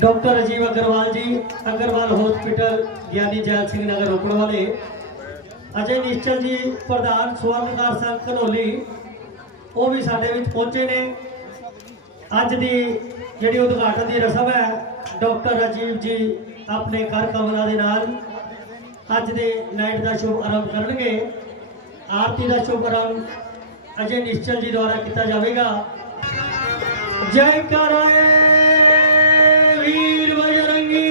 Doctor Rajiv Agarwal जी, Agarwal hospital ज्ञानी gel Singh Nagar रोपड़ वाले। अजय निश्चल जी प्रधान स्वर्णकार संघ घनौली, वो भी साडे विच पहुंचे ने। अज दी जिहड़ी उद्घाटन की रस्म है, डॉक्टर राजीव जी अपने कर कमलों के नाल अज दे नाइट का शुभ आरंभ करनगे। आरती का शुभ आरंभ अजय निश्चल जी द्वारा किया जाएगा। जय कराए वीर बजरंगी,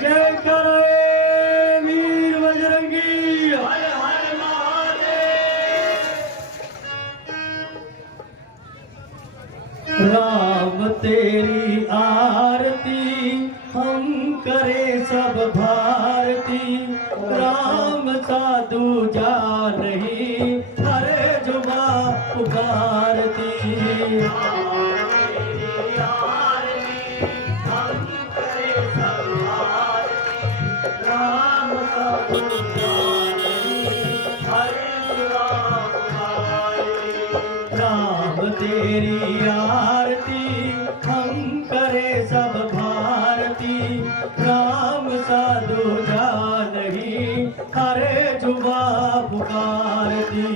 जय कराए वीर बजरंगी। राम तेरी आरती हम करे सब भारती, राम साधु जा नहीं हर जुबा पुकारती। राम तेरी आरती हम करे सब भारती, राम साधु जा नहीं हरे जुबा पुकारती।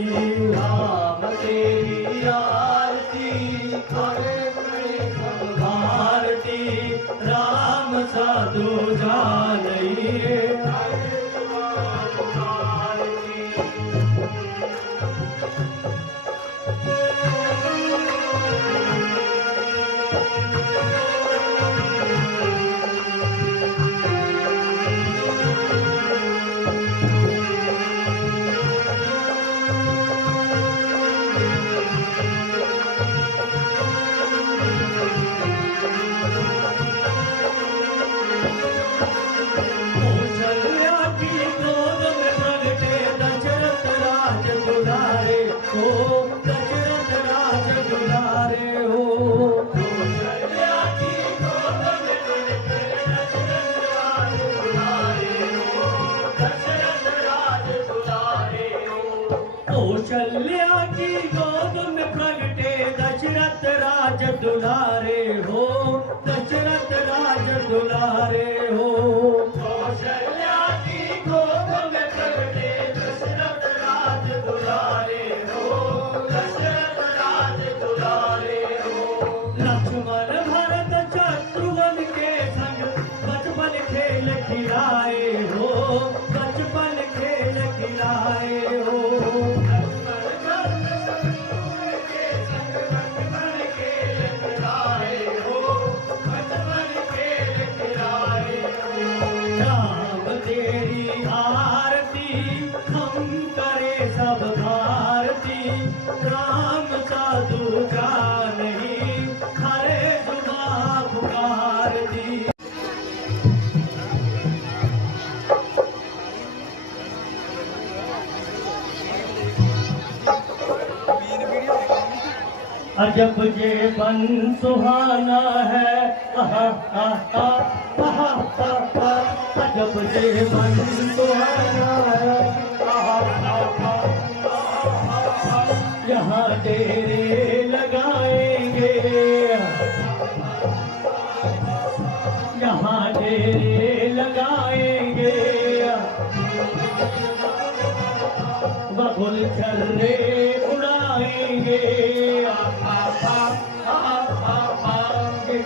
राम तेरी आरती हरे सब भारती, राम साधु जा नहीं हरे जुबा पुकारती। कौशल्या की गोद में प्रगटे दशरथ राज दुलारे हो, दशरथ राज दुलारे हो। कौशल्या की गोद में प्रगटे दशरथ राज दुलारे हो, दशरथ राज दुलारे हो। लक्ष्मण भरत शत्रुघ्न के संग बचपन खेल खिलाए हो, बचपन खेल खिलाए हो। सब भारती, राम साधु जा नहीं हरे जुबा पुकारती। अजब ये बन सुहाना है, आहा आहा आहा आहा। अजब ये बन सुहाना है, आहा आहा। यहाँ डेरे लगाएंगे, यहाँ डेरे लगाएंगे। बबुल छर्रे उड़ाएंगे,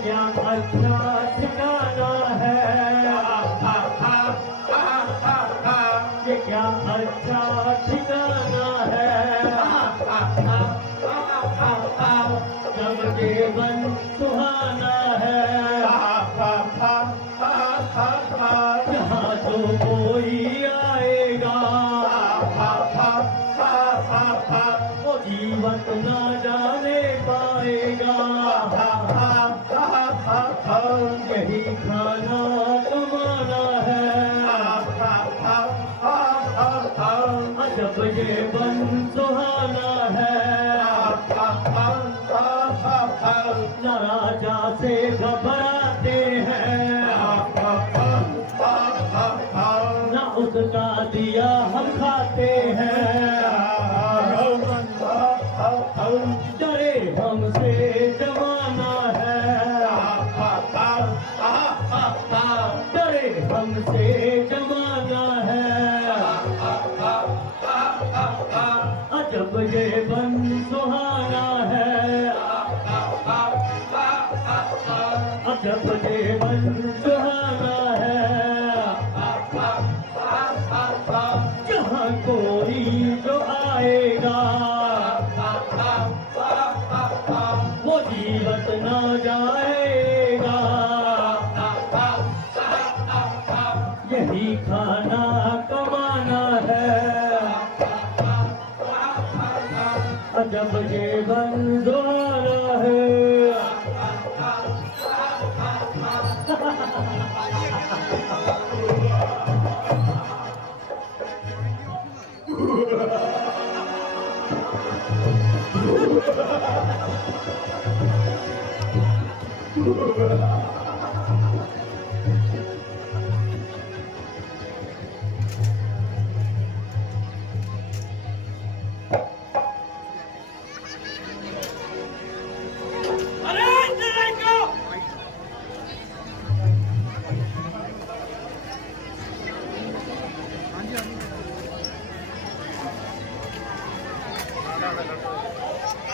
क्या अच्छा ठिकाना है, ये क्या अच्छा ठिकाना है। जब जीवन सुहाना है, यहाँ तो कोई आएगा वो जीवन ना जाने पाएगा। यही खाना कमाना है, जब ये बन सुहाना है। न राजा से घबराते हैं, न उसका दिया हम खाते हैं। जब जीवन द्वारा है।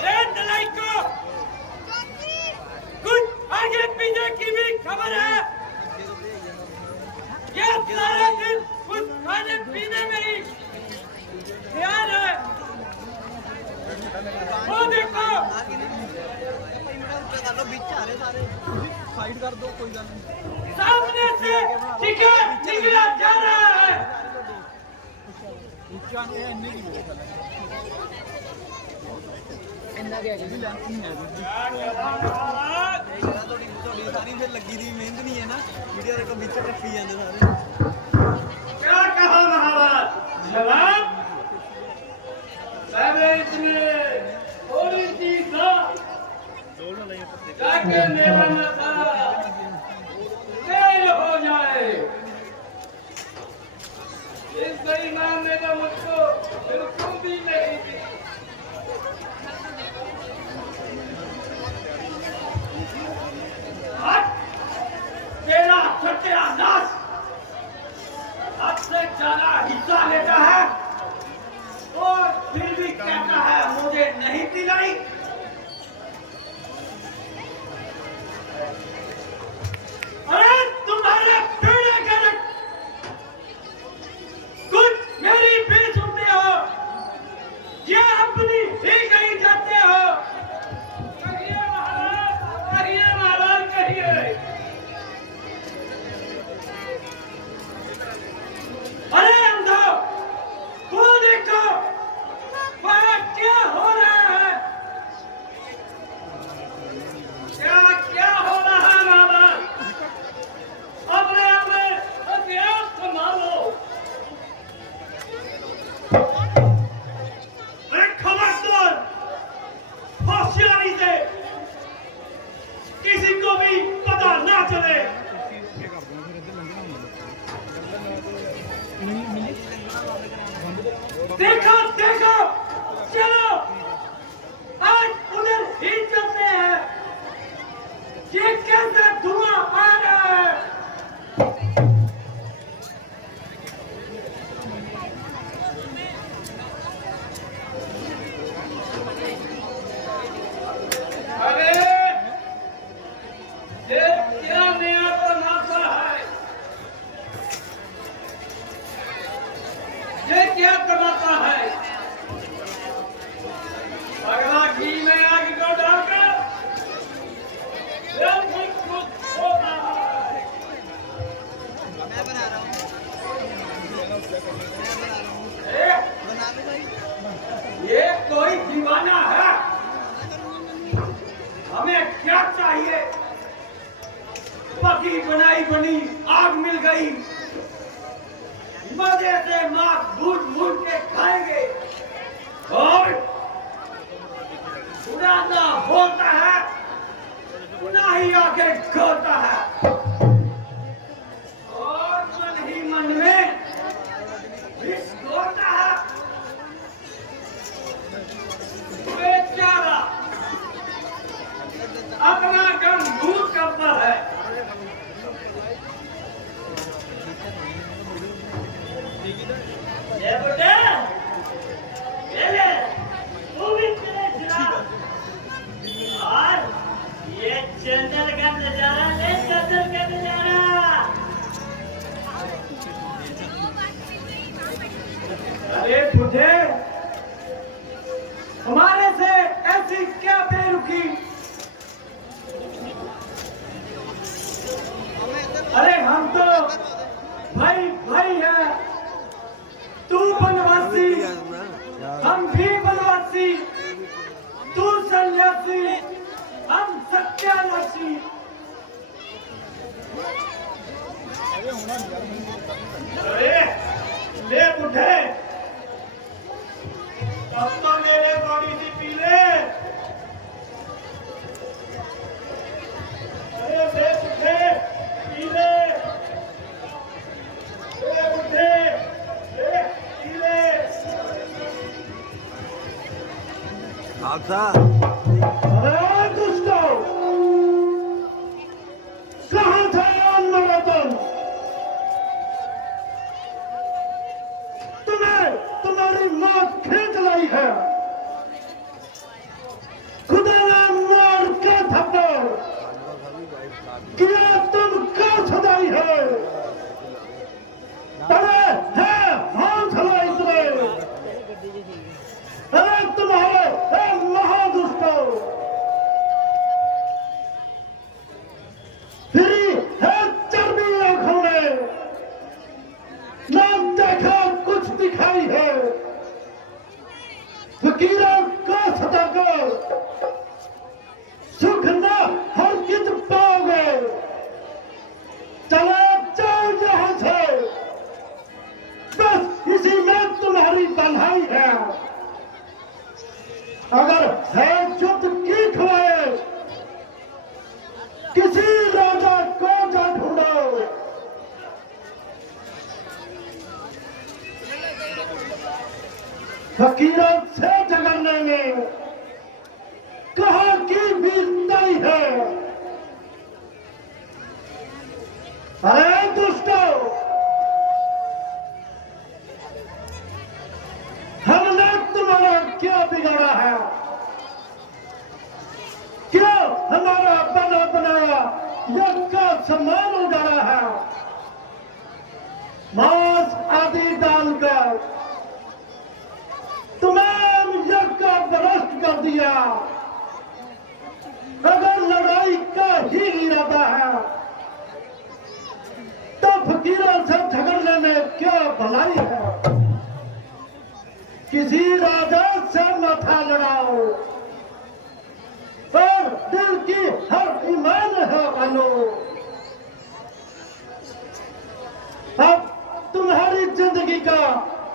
अरे नलायको, कुछ आगे पीछे की भी खबर है? ये सारा दिन कुछ खाने पीने में ही ध्यान है। वो देखो, सामने से टिकट निकला जा रहा है। लगी दी मेहनत नहीं है ना वीडियो को बीच रखी जाते सारे। क्या कहा महाराज? जवाब थोड़ी सी जाके मेरा नशा तेल हो जाए। इस बेईमान ने तो मुझको बिल्कुल भी नहीं दी। तेरा सत्यानाश हद से ज्यादा हिस्सा लेता है और फिर भी कहता है मुझे नहीं दिलाई। अरे तुम्हारे पीड़े के कुछ मेरी भी सुनते हो या अपनी ही कहीं जाते हो? कहिए महाराज, कहिए। अरे अंधो, वो देखो वहाँ क्या हो रहा है? क्या हो रहा है महाराज? अपने हथियार संभालो। अरे खबरदार, होशियारी से किसी को भी पता ना चले। देखो देखो, चलो आज उधर ही चलते हैं। ये कैसे धुआं आ रहा है? अरे ये क्या नया तमाशा है? ये क्या तमाशा है? अगला घी में आग को डालकर कुछ हो रहा है। मैं बना रहा हूँ, बना लो भाई। ये कोई दीवाना है? हमें क्या चाहिए? पकी बनाई बनी आग मिल गई, मजे से मांस भूज भूज के खाएंगे और उड़ाना बोलता है, पुनः ही आके खोता है और मन ही मन में विस्फोटता है। बेचारा अपना गम दूर करता है। ये बुड्ढे, ये ले, तू भी चले जरा। और ये जंगल का नजारा ले, जंगल का नजारा। अरे बुड्ढे, हमारे से ऐसी क्या बेरुखी? अरे हम तो भाई भाई है, तू बनवासी हम भी बनवासी, तू सन्यासी, हम सत्यानाशी। अरे ले बुढ़े, अब तो मेरे थोड़ी सी पी ले। अरे ले बुढ़े, पी ले। ले बुढ़े, ले पी ले। अरे दुष्टों, कहाँ थे मेरा तुम? तुम्हें तुम्हारी मौत खींच लाई है। खुदा ने मार के थप्पड़ किया, तुम का सदाई है। अरे है हौसला इतने, अरे तुम्हारे है महादुष्टों, फिरी है चर्बी आंखों में, ना देखा कुछ दिखाई है। फकीरों को सताकर सुख न हरगिज पाओगे। चले जाओ यहाँ से, बस इसी में तुम्हारी बंधाई है। अगर है युद्ध की खुआए, किसी राजा को जा ढूंढो। फकीरों से झगड़ने में कहाँ की बीतताई है। अरे दुष्टों, हमने तुम्हारा क्या बिगाड़ा है? क्यों हमारा बना बनाया यज्ञ का सम्मान उजाड़ा है? मांस आदि डालकर तमाम यज्ञ का भ्रष्ट कर दिया। अगर लड़ाई का ही इरादा है तो फकीरों से झगड़ने में क्या भलाई है? किसी राजा से माथा लड़ाओ और दिल की हर ईमान है बनो। अब तुम्हारी जिंदगी का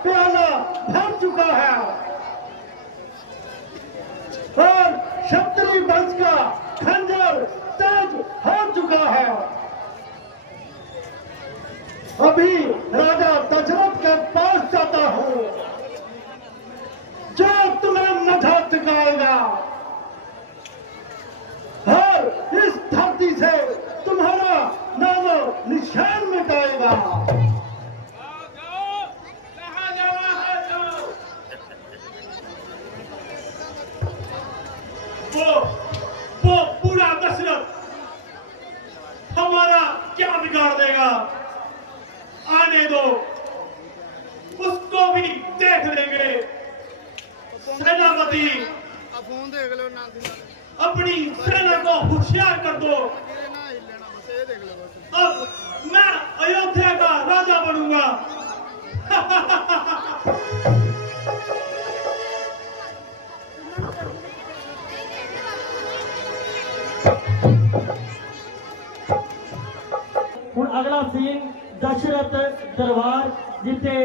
प्याला भर चुका है और क्षत्रिय वंश का खंजर तेज हो चुका है। अभी राजा दशरथ के पास जाता हूँ, जो तुम्हें मझा चुकाएगा और इस धरती से तुम्हारा नाम निशान मिटाएगा। वो पूरा दशरथ हमारा क्या बिगाड़ देगा? आने दो, उसको भी देख लेंगे। सेनापति, फोन देख लो ना, अपनी सेना को होशियार कर दो। अब मैं अयोध्या का राजा बनूंगा। ਹੁਣ अगला सीन दशरथ दरबार जिथे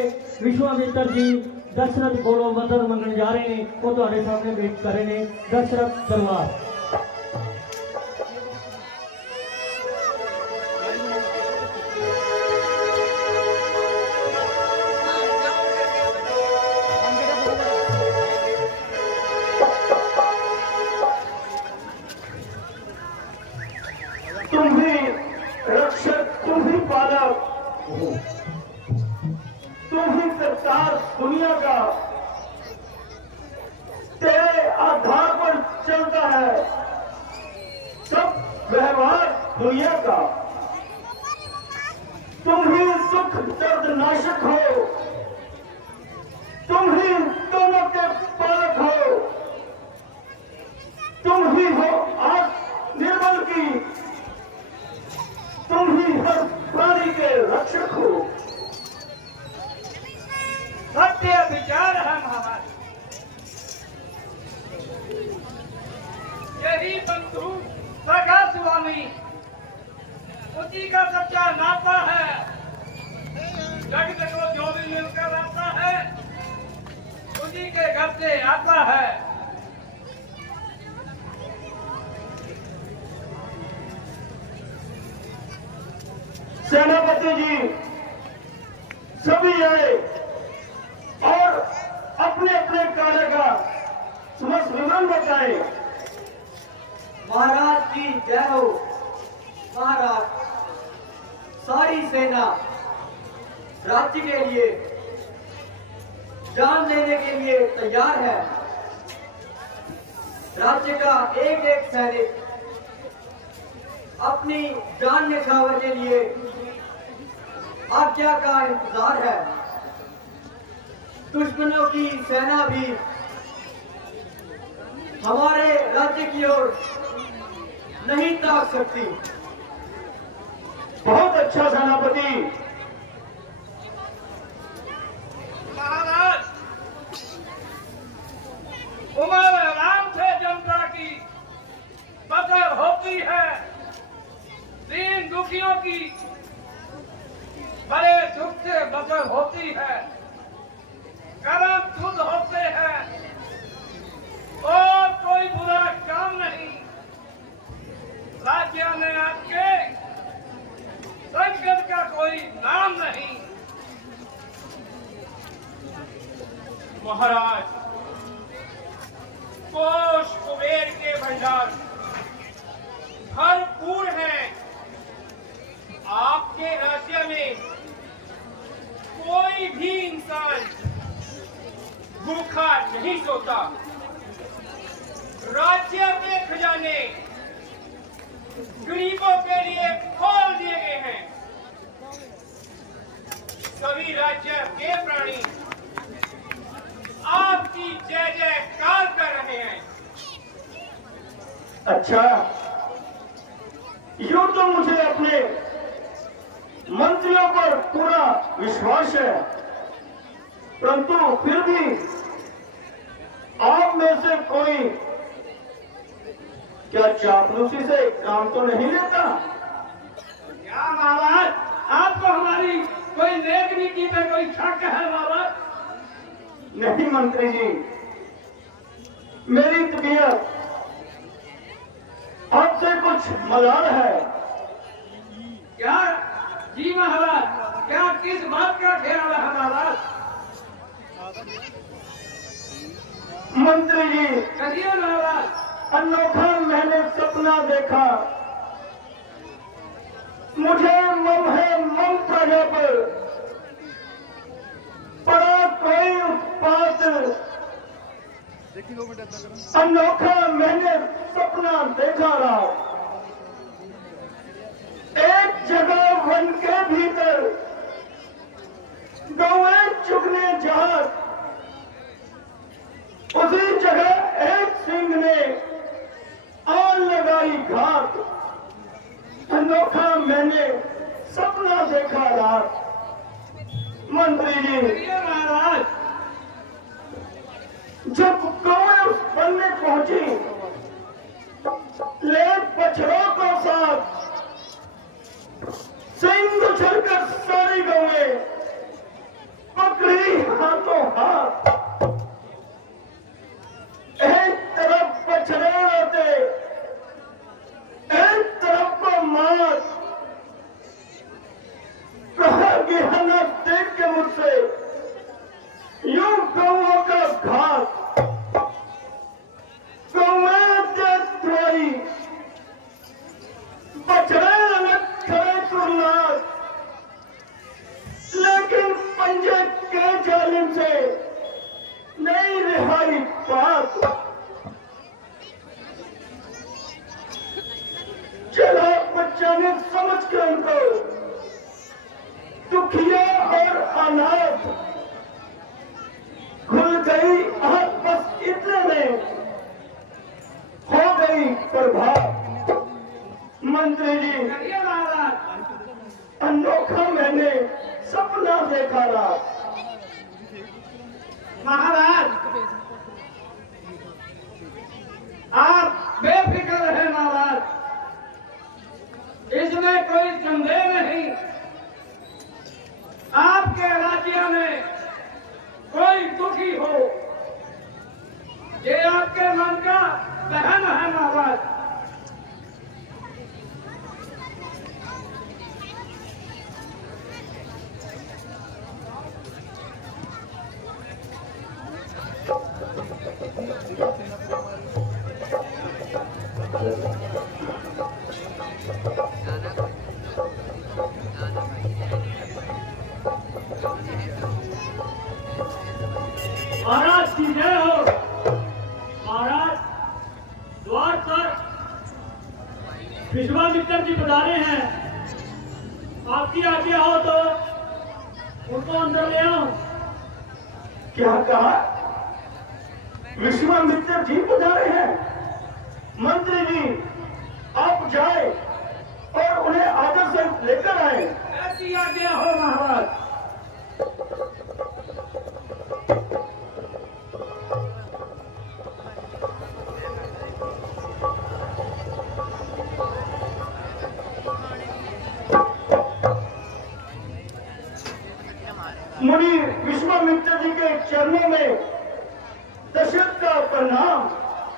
विश्वामित्र जी दशरथ कोलों मदद मंगण जा रहे हैं, वो तुम्हारे सामने पेश कर रहे हैं। दशरथ दरबार तुम ही रक्षक, तुम ही पालक, तुम ही सरकार दुनिया का। तेरे आधार पर चलता है सब व्यवहार दुनिया का। तुम ही सुख दर्द नाशक हो, तुम ही दोनों के पालक हो। तुम ही हो आग निर्मल की, तुम ही हर प्राणी के रक्षक हो। सत्य विचार है हमारे। बंधु सगा स्वामी उसी का सच्चा नाता है। जगत को जो भी मिलकर आता है उसी के घर से आता है। सेनापति जी सभी आए और अपने अपने कार्य का समस्त विवरण बताए। महाराज की जय हो। महाराज, सारी सेना राज्य के लिए जान देने के लिए तैयार है। राज्य का एक एक सैनिक अपनी जान न्यौछावर के लिए आज्ञा का इंतजार है। दुश्मनों की सेना भी हमारे राज्य की ओर नहीं ताक सकती। बहुत अच्छा सेनापति। महाराज, उमर आराम से जनता की बचत होती है। दीन दुखियों की बड़े दुख से बचत होती है। कर्म शुद्ध होते हैं और कोई बुरा काम नहीं। राज्य में आपके संकट का कोई नाम नहीं। महाराज, कोष कुबेर के भंडार भरपूर हैं। आपके राज्य में कोई भी इंसान भूखा नहीं सोता। राज्य के खजाने गरीबों के लिए खोल दिए गए हैं। सभी राज्य के प्राणी आपकी जय जयकार कर रहे हैं। अच्छा, यूं तो मुझे अपने मंत्रियों पर पूरा विश्वास है, परंतु फिर भी आप में से कोई क्या चापलूसी से काम तो नहीं लेता? क्या महाराज, आपको हमारी कोई नेक नीति पे कोई शक है महाराज? नहीं मंत्री जी, मेरी तबीयत आपसे कुछ मलाल है। क्या जी महाराज, क्या किस बात का ख्याल है महाराज? मंत्री जी, कहिए महाराज। अनोखा मैंने सपना देखा। मुझे मम है मम प्रजा पर बड़ा कोई उत्पात। अनोखा मैंने सपना देखा रहा। एक जगह वन के भीतर गौएं चुगने जहाज, उसी जगह एक सिंह ने आग लगाई घात। अनोखा मैंने सपना देखा रात। मंत्री जी, कहिए महाराज। जब गौएं उस वन में पहुंची, ले बछड़ों को साथ सिंह उछलकर सारी गौएं पकड़ी हाथों हाथ। एक तरफ बछड़े रोते, एक तरफ को मार। कहा गया न देख के मुझसे यूं गौओं का घात। गौएं द्रोही, बछड़े अलग खड़े तुरनाथ, लेकिन पंजे के जालिम से नहीं रिहाई बात। चला बच्चा ने समझ के उनको दुखिया और अनाथ खुल गई आंख, बस इतने में हो गई प्रभात। मंत्री जी, कहिए महाराज। अनोखा मैंने सपना देखा रात। महाराज, आप बेफिक्र महाराज की जय हो। महाराज द्वार पर विश्वामित्र जी पधारे हैं, आपकी आज्ञा हो तो उनको अंदर ले आओ। क्या कहा? विश्वामित्र जी पधारे हैं? मंत्री जी आप जाए और उन्हें आदर से लेकर आए। ऐसी आज्ञा हो महाराज। मुनि विश्वामित्र जी के चरणों में दशरथ का प्रणाम।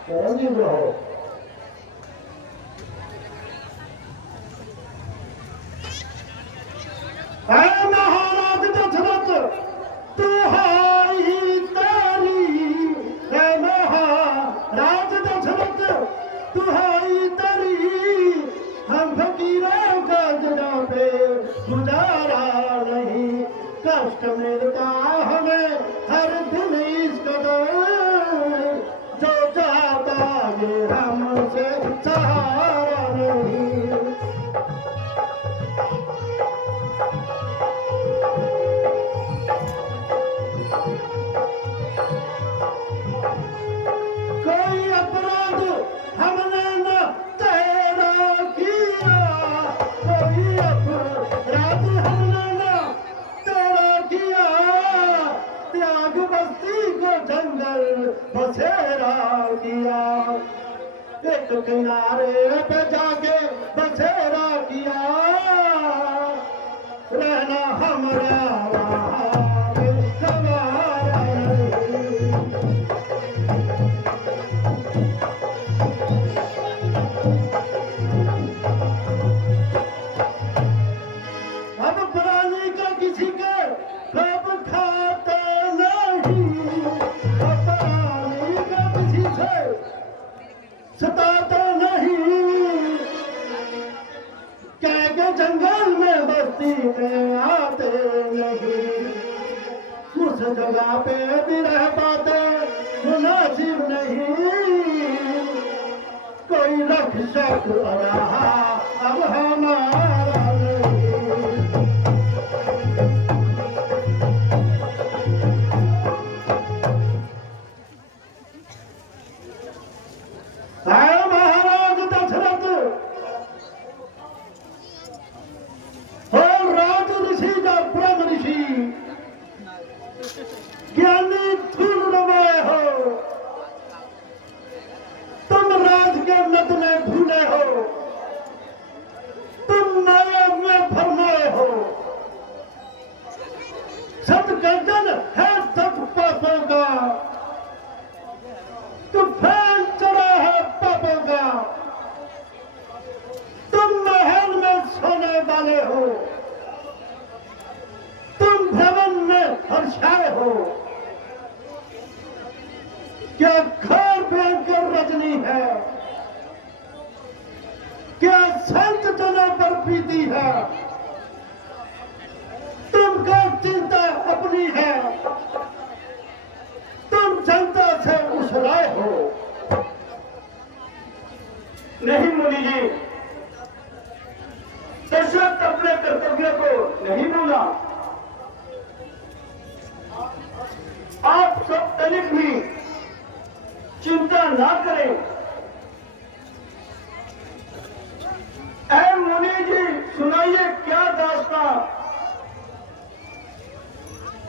चिरंजीव रहो। ऐ महाराज दशरथ तुहाई तारी, ऐ महाराज दशरथ तुहाई तारी, हम फकीरों का जगह पे गुजारा नहीं, कष्ट मिलता हमें हर दिन इस कदर, जो चाहता ये हमसे सहारा नहीं। कोई अपराध हमने न तेरा किया, कोई अपराध हमने न तेरा किया, त्याग बस्ती को जंगल बसेरा किया, एक किनारे पे जाके बसेरा किया, रहना हमारा हमारा नहीं। अब प्राणी का किसी के कब खाते नहीं, अब प्राणी का किसी से सताते नहीं, कह के जंगल में बस्ती में आते नहीं, उस जगह पे भी रह पाते मुनासिब नहीं, कोई रक्षक रहा अब हमारा नहीं। ऐ महाराज दशरथ और राज ऋषि का ब्रह्म ऋषि ज्ञानी धूर्णमय हो, तुम राज के नद में भूले हो, तुम माया में फरमाए हो, सतगर्दन है सब पापों का, तुम फैल चढ़ा है पापों का, तुम महल में सोने वाले हो, तुम भवन में हर्षाए हो, क्या घोर भयंकर रजनी है, क्या संत जनों पर प्रीति है, तुमको चिंता अपनी है, तुम जनता से उसराए हो। नहीं मुनि जी, दशरथ अपने कर्तव्य को नहीं भूला। आप सब तनिक भी चिंता ना करें। ऐ मुनि जी सुनाइए क्या दास्तां।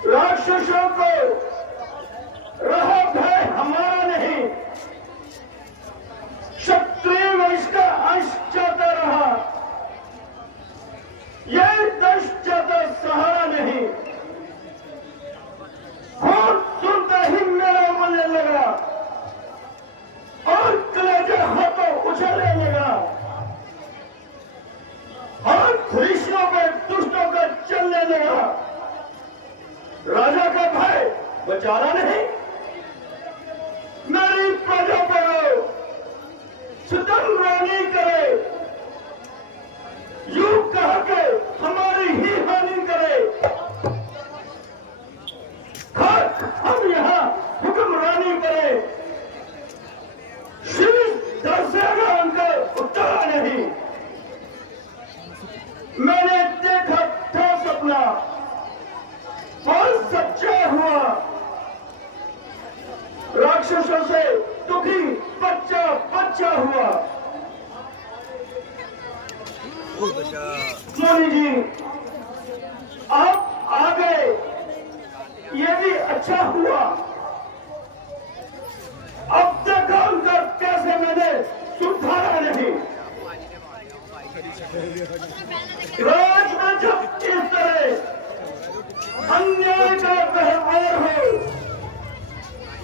राक्षसों को रहा भय हमारा नहीं, क्षत्रिय वंश का अंश चाहता रहा, यह दश चाहता सहारा नहीं। और सुनता ही मेरा उमलने लगा और कलेजा हाथों उछलने लगा और खुशियों में दुष्टों का चलने लगा। राजा का भय बचाना नहीं, मेरी प्रजा पर सितम रानी करे, यूं कह के हमारी ही हानि करे। खा तक हम यहाँ हुक्मरानी करें, शीश दर्शेगा उनका उतारा नहीं। मैंने देखा था सपना और सच्चा हुआ, राक्षसों से दुखी बच्चा बच्चा हुआ। मोनी जी आप आ गए, ये भी अच्छा हुआ। अब तक उनका कैसे मैंने सुधारा नहीं। राज में जब इस तरह अन्याय का व्यवहार हो,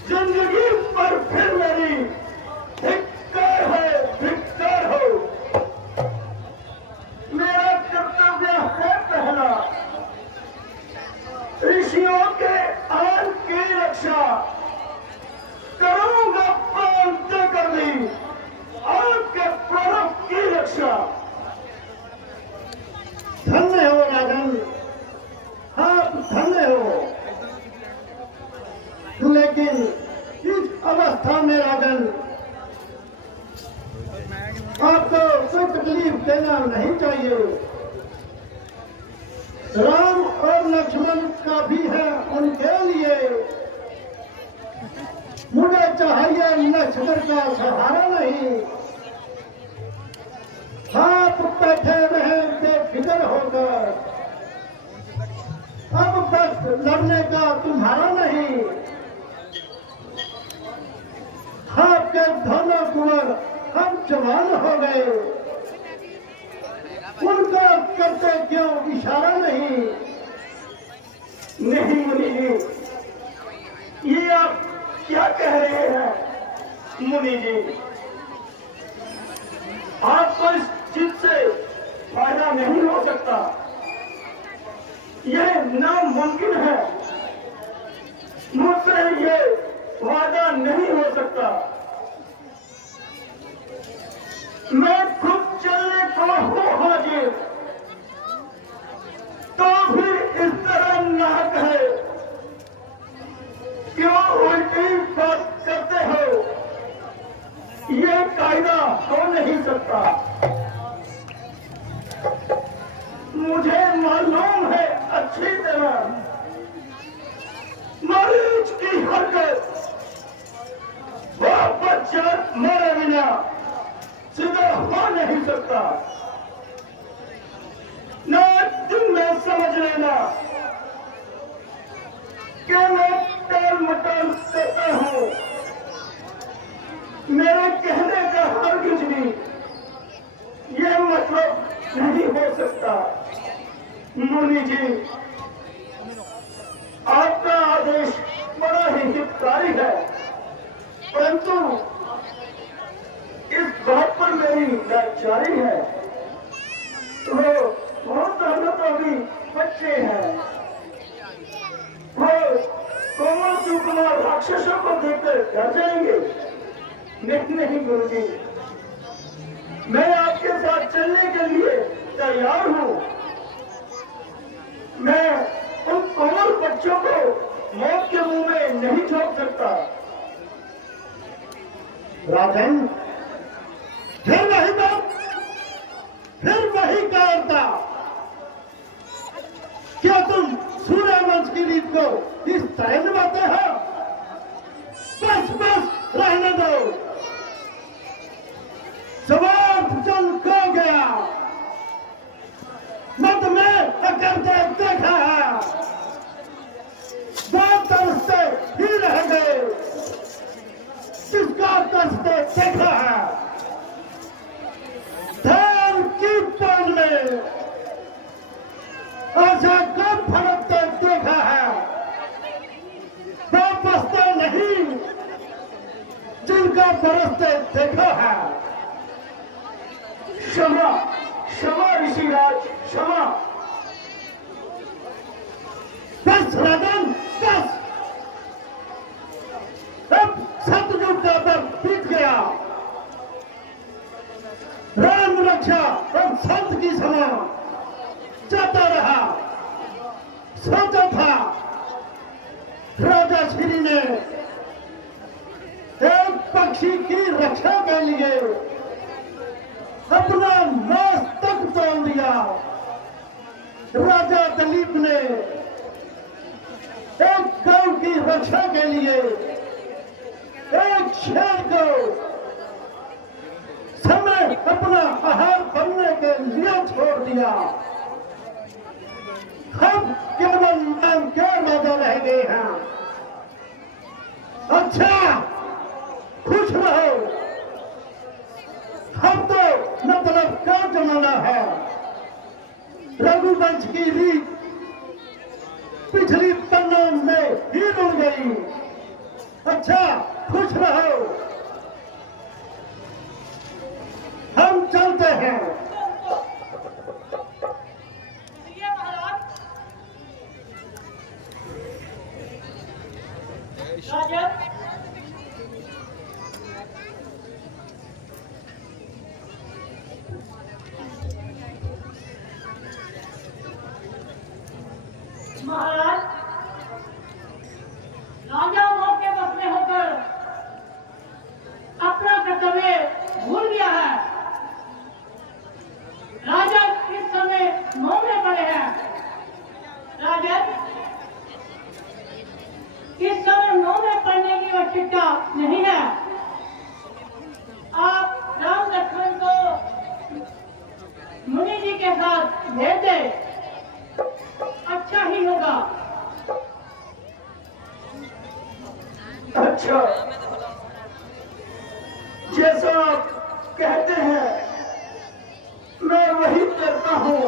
जिंदगी पर फिर मेरी धिक्कार है, धिक्कार हो। मेरा कर्तव्य है पहला, ऋषियों के आन की रक्षा करूंगा, प्राण देकर भी आपके प्रणव की रक्षा। धन्य हो राजन, आप धन्य हो। लेकिन इस अवस्था में राजन आपको कोई तकलीफ देना नहीं चाहिए। राम और लक्ष्मण का भी है उनके लिए, मुझे चाहिए लक्ष्मण का सहारा नहीं। आप बैठे रहे बेफिक्र होकर, अब वक्त लड़ने का तुम्हारा नहीं। आपके दोनों कुंवर हम जवान हो गए, उनका करते क्यों इशारा नहीं। नहीं मुनि जी, ये आप क्या कह रहे हैं मुनि जी? आपको इस चीज से फायदा नहीं हो सकता, यह नामुमकिन है। मुझसे ये वादा नहीं हो सकता। मैं खुद चलने को हूँ हाजिर, तो भी इस तरह ना कहे। क्यों उल्टी बात करते हो? ये कायदा हो नहीं सकता। मुझे मालूम है अच्छी तरह, मरीज की हरकत वापस मारे बिना सीधा हो नहीं सकता। न तुम में समझ लेना कि मैं टाल मटाल करता हूं। मेरे कहने का हरगिज भी ये मतलब नहीं हो सकता। मुनि जी, आपका आदेश बड़ा ही हितकारी है, परंतु इस बात पर मेरी लाचारी है। तो बहुत तो भी बच्चे हैं, वो कोमल सुकुमार राक्षसों को देखकर डर जाएंगे। नहीं नहीं गुरु जी, मैं आपके साथ चलने के लिए तैयार हूं। मैं उन कोमल बच्चों को मौत के मुंह में नहीं झोंक सकता। राजन, फिर वही बात, फिर वही कायरता। क्या तुम सूर्यवंश की रीत को इस तरह निभाते हो? बस बस रहने दो। स्वार्थ जल खो गया, मत में अकड़ते देखा है, वो तरसते ही रह गए जिसका तरसते देखा है। धर्म की पाल में ऐसा कब फड़कते देखा है, वो बसते नहीं जिनका बरसते देखा है। क्षमा क्षमा ऋषिराज, क्षमा। बस राजन बस, अब सतयुग का वक्त बीत गया। राम रक्षा और संत की समा जाता रहा। सोचा था राजा राजश्री ने एक पक्षी की रक्षा के लिए अपना मस्तक तोड़ दिया। राजा दिलीप ने एक गौ की रक्षा के लिए एक शेर को समय अपना आहार बनने के लिए छोड़ दिया। हम केवल नाम के राजा रह गए हैं। अच्छा, खुश रहो। हम तो मतलब का जमाना है। रघुवंश की रीत पिछली पन्नों में ही रुल गई। अच्छा, खुश रहो। हम चलते हैं। राजन, महाराज, राजा मौके बस में होकर अपना कर्तव्य भूल गया है। राजा इस समय मौन में पड़े हैं। राजन, इस समय मौन में पड़ने की आवश्यकता नहीं है। आप राम लक्ष्मण को मुनि जी के साथ भेज दें, अच्छा ही होगा। अच्छा, जैसा आप कहते हैं मैं वही करता हूँ।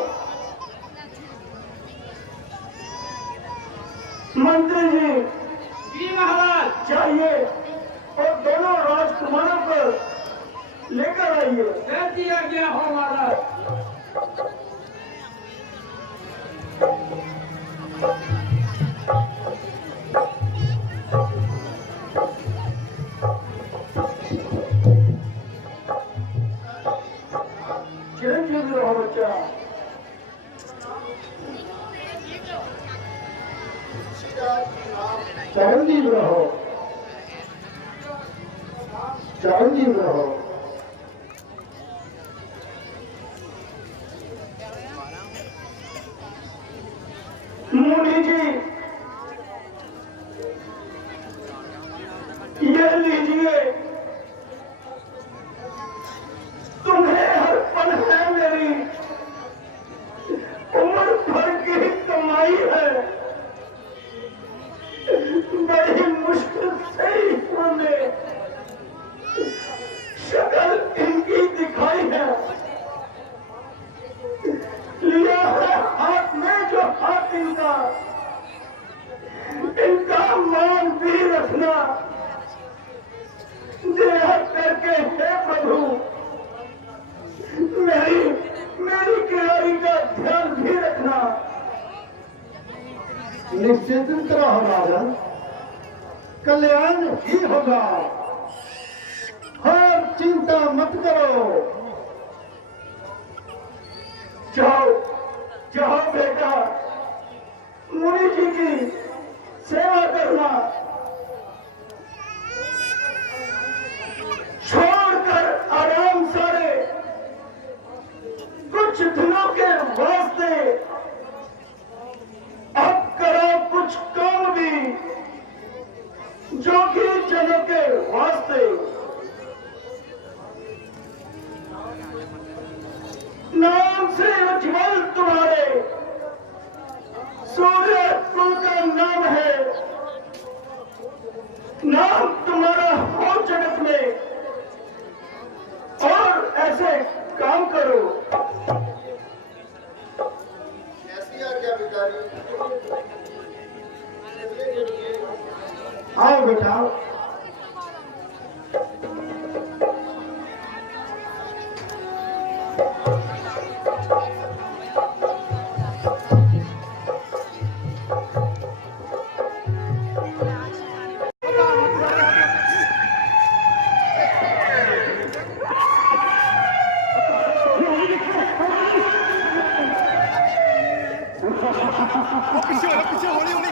मंत्री जी, जी महाराज, चाहिए और दोनों राजकुमारों को लेकर आइए। भेज दिया गया हो महाराज। चिरंजीवी रहो बच्चा। चिरंजीवी रहो, चिरंजीवी रहो। मुनि जी, ये लीजिए, तुम्हें अर्पण है मेरी उम्र भर की कमाई है। बड़ी मुश्किल से ही हमने शक्ल इनकी दिखाई है। लिया है हाथ में जो हाथ इनका मान भी रखना। दया करके हे प्रभु मेरी किरारी का ध्यान भी रखना। निश्चिंत रहो राजन, कल्याण ही होगा। हर चिंता मत करो। जाओ जाओ बेटा, मुनि जी की सेवा करना। छोड़कर आराम सारे कुछ दिनों के वास्ते अब करो कुछ काम भी जो कि जनों के वास्ते। नाम से उज्जवल तुम्हारे सूर्य कुल का नाम है। नाम तुम्हारा हो जगत में और ऐसे काम करो। ऐसी आज्ञा पिताजी। आओ बेटा। पीछे हौली हौली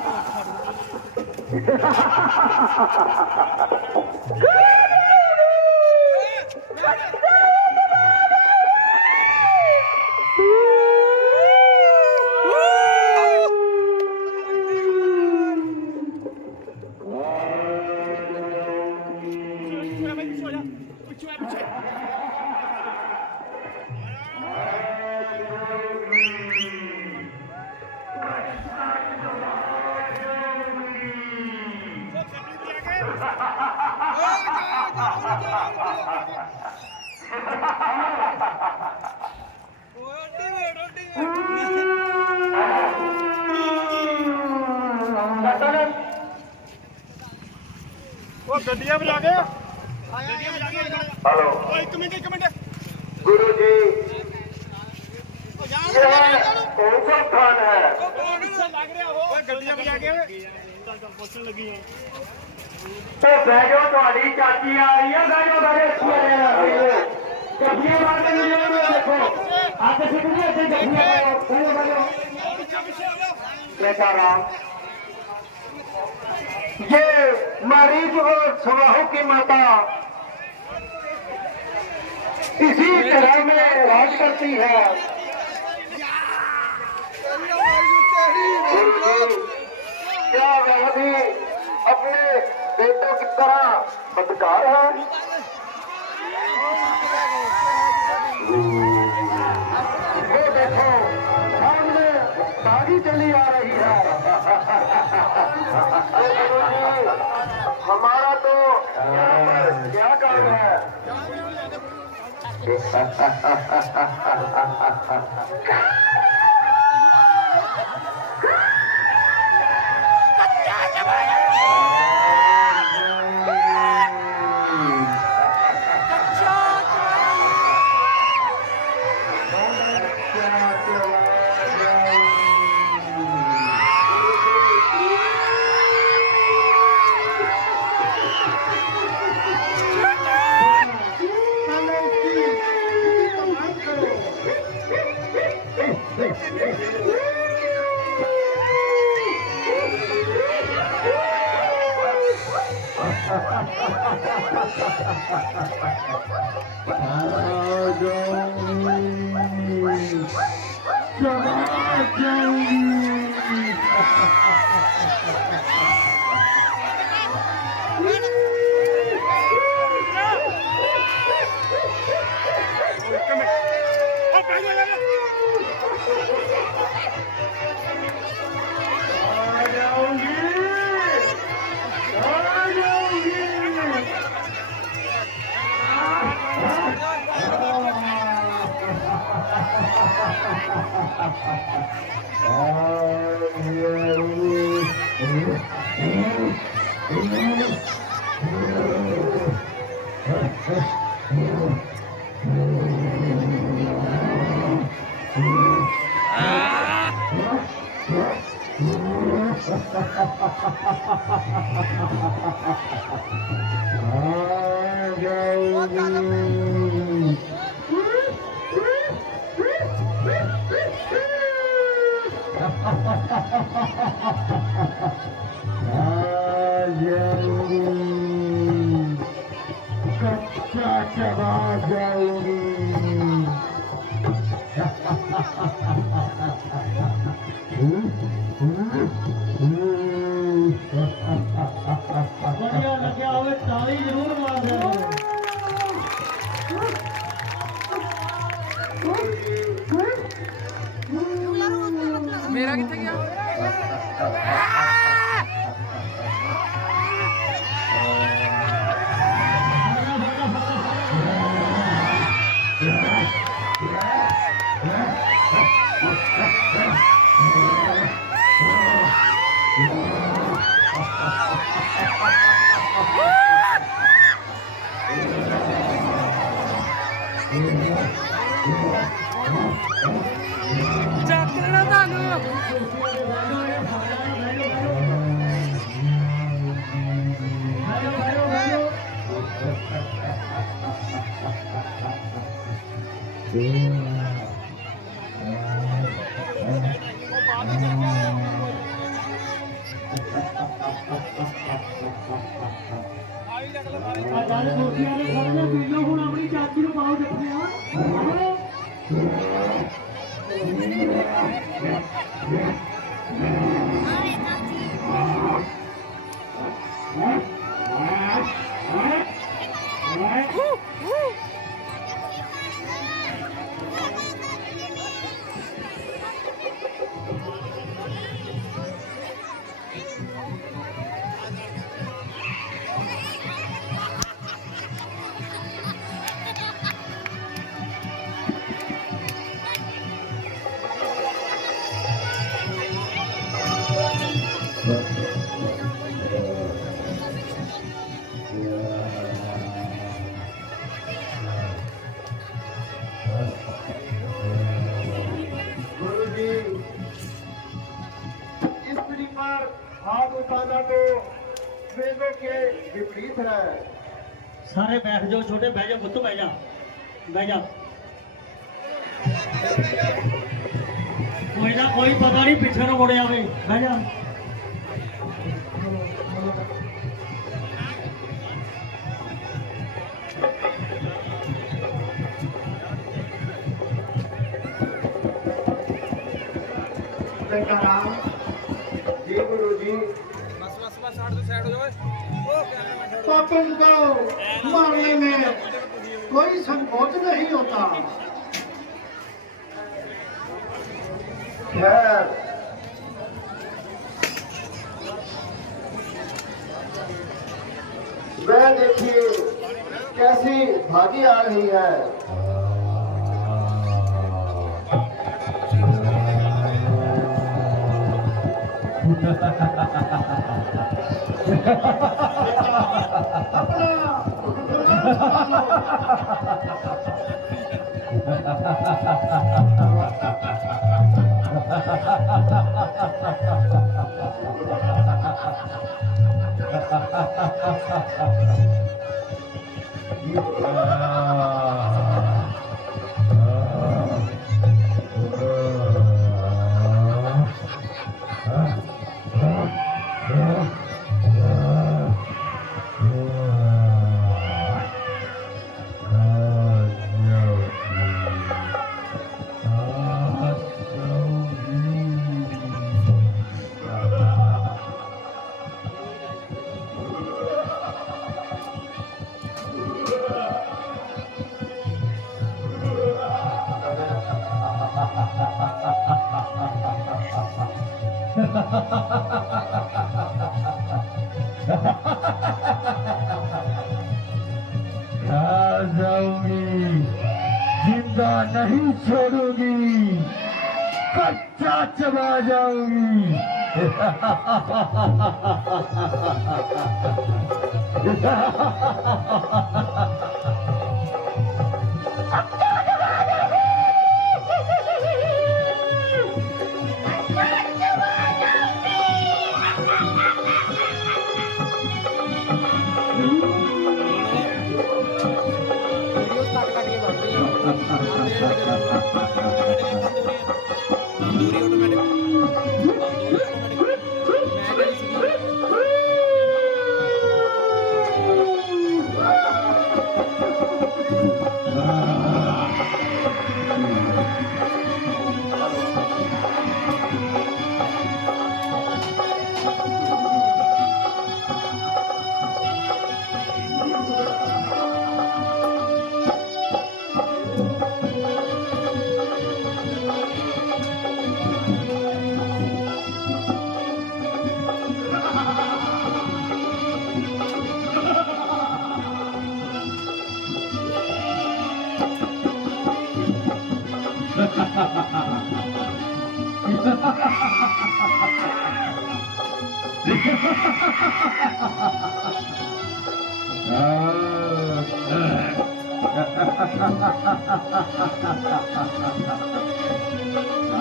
ਗੱਡੀਆਂ ਵਜਾ ਕੇ हेलो ਇੱਕ ਮਿੰਟ गुरु जी यह कौन सा स्थान है? ਲੱਗ ਰਿਹਾ ਉਹ ਗੱਡੀਆਂ ਵਜਾ ਕੇ ਪੁੱਛਣ ਲੱਗੀ ਹੈ तो बैठो तुम्हारी चाची आ रही है बैठो गड्डियां मार के देखो आगे से गड्डियां बेटा राम ये मरीज और सुबाहों की माता इसी तरह में राज करती है। गुरु जी क्या वह भी अपने बेटों की तरह बदकार है? वो देखो सामने गाड़ी चली आ रही है। तो गुरु जी हमारा तो यहाँ पर क्या काम है? बढ़िया लगे आवे ताली जरूर मार दे। ਮੇਰਾ ਕਿੱਥੇ ਗਿਆ ਚੱਕ ਲੈਣਾ ਤੁਹਾਨੂੰ ਗੱਲ ਕੁਰਸੀਆਂ ਦੇ ਸਾਰੀਆਂ ਪੀਲੋ ਹੁਣ ਆਪਣੀ ਚਾਚੀ ਨੂੰ ਪਾਓ ਜੱਫੀਆਂ गुरु जी इस पीढ़ी पर हाथ उठाना तो वेदों के विपरीत है। ਸਾਰੇ ਬੈਠ ਜਾਓ ਛੋਟੇ ਬਹਿ ਜਾ ਪੁੱਤ ਬਹਿ ਜਾ ਕੋਈ ਨਾ ਕੋਈ ਪਤਾ ਨਹੀਂ ਪਿੱਛੇ ਨੂੰ ਮੁੜ ਆਵੇ ਬਹਿ ਜਾ राम जी गुरु जी पापन को मारने में कोई संकोच नहीं होता। खैर वह देखिए कैसी भागी आ रही है। जिंदा नहीं छोड़ूंगी, कच्चा चबा जाऊंगी। जिंदा नहीं छोड़ूंगी।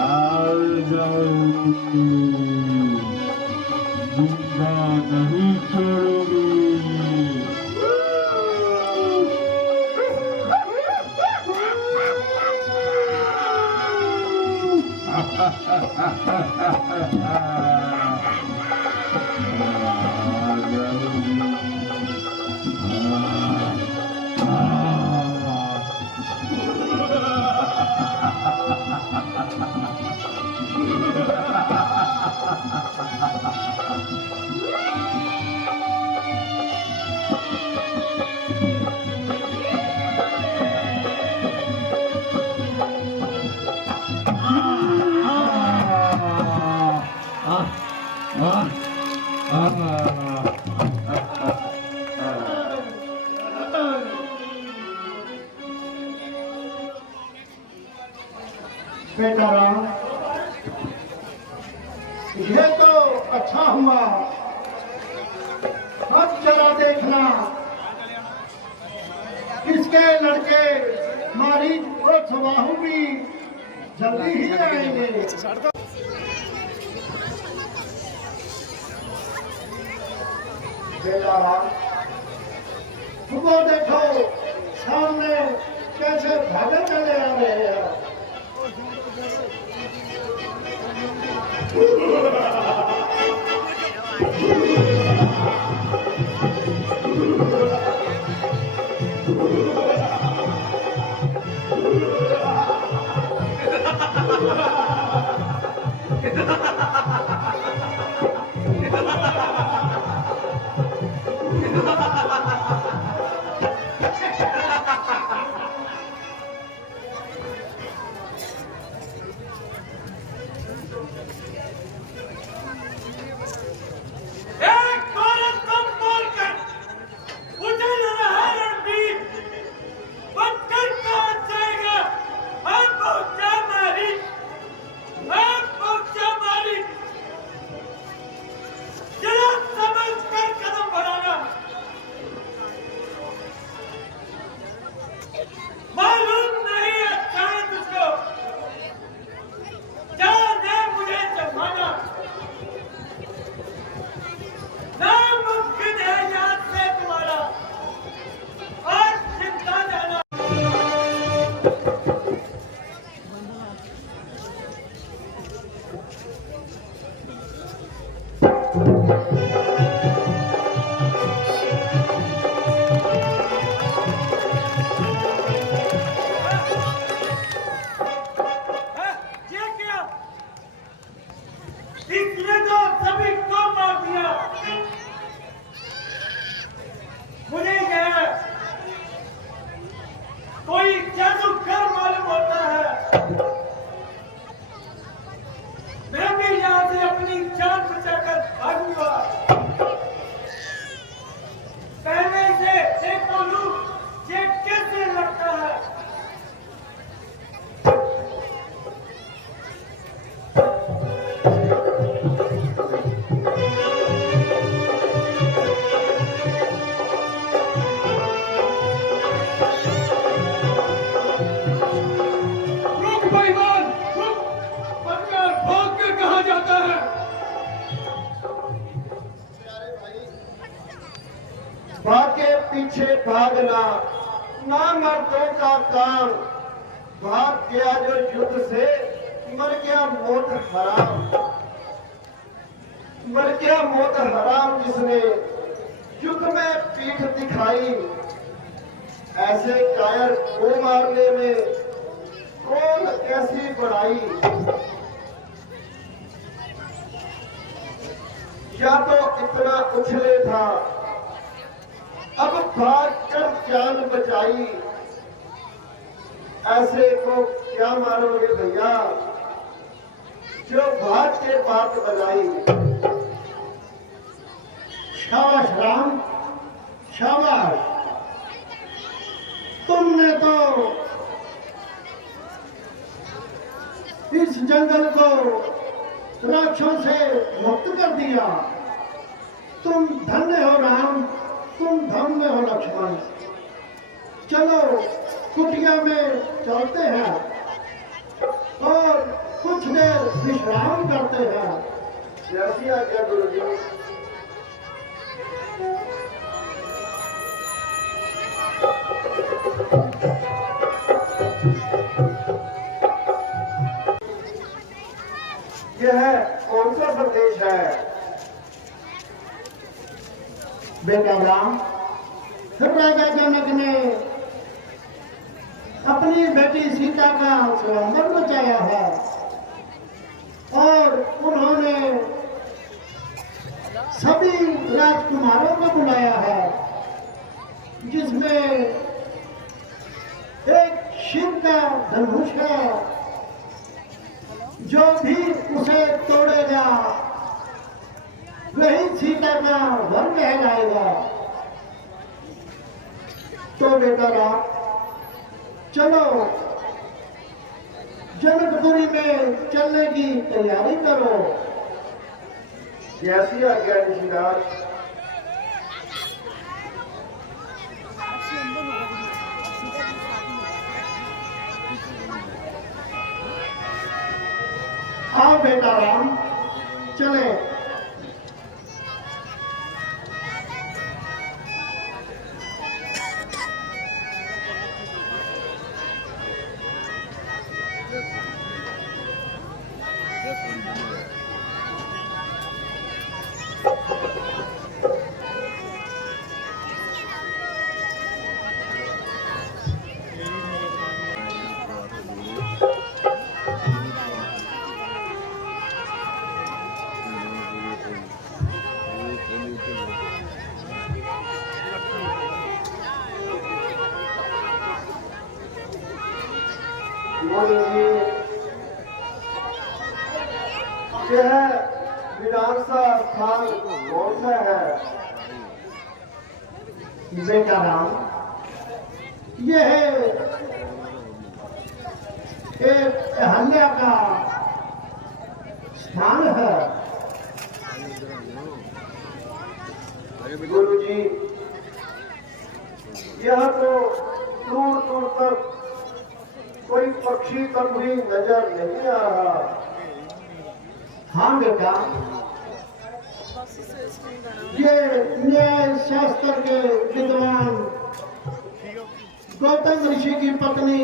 आ जाऊंगी। हमारी वो सुबाहु भी जल्दी ही आएंगे। बेटा वो देखो सामने कैसे भागे चले आ रहे हैं। भागे पीछे भागना ना मर्दों का काम, भाग गया जो युद्ध से मर गया मौत हराम, मर गया मौत हराम जिसने युद्ध में पीठ दिखाई। ऐसे कायर को मारने में कौन कैसी बड़ाई, या तो इतना उछले था अब भाग कर जान बचाई। ऐसे को क्या मारोगे भैया जो भाग के बात बनाई। शाबाश राम शाबाश, तुमने तो इस जंगल को राक्षसों से मुक्त कर दिया। तुम धन्य हो राम, तुम धन्य हो लक्ष्मण। चलो कुटिया में चलते हैं और कुछ देर विश्राम करते हैं। जैसी आज्ञा गुरुजी। यह कौन सा संदेश है बेटा राम? फिर राजा जनक ने अपनी बेटी सीता का स्वयंवर मचाया है और उन्होंने सभी राजकुमारों को बुलाया है, जिसमें एक शिव का धनुष है। जो भी उसे तोड़ेगा वही सीता का वर कहलाएगा। तो बेटा राम चलो जनकपुरी में चलने की तैयारी करो। जैसी आज्ञा ऋषिराज। बेटा राम, चले। यह विधानसभा स्थान कौन सा है? बेटा राम, यह एक अहल्या का स्थान है। गुरुजी, यह तो दूर दूर तक कोई पक्षी तक भी नजर नहीं आ रहा। हाँ बेटा, ये न्याय शास्त्र के विद्वान गौतम ऋषि की पत्नी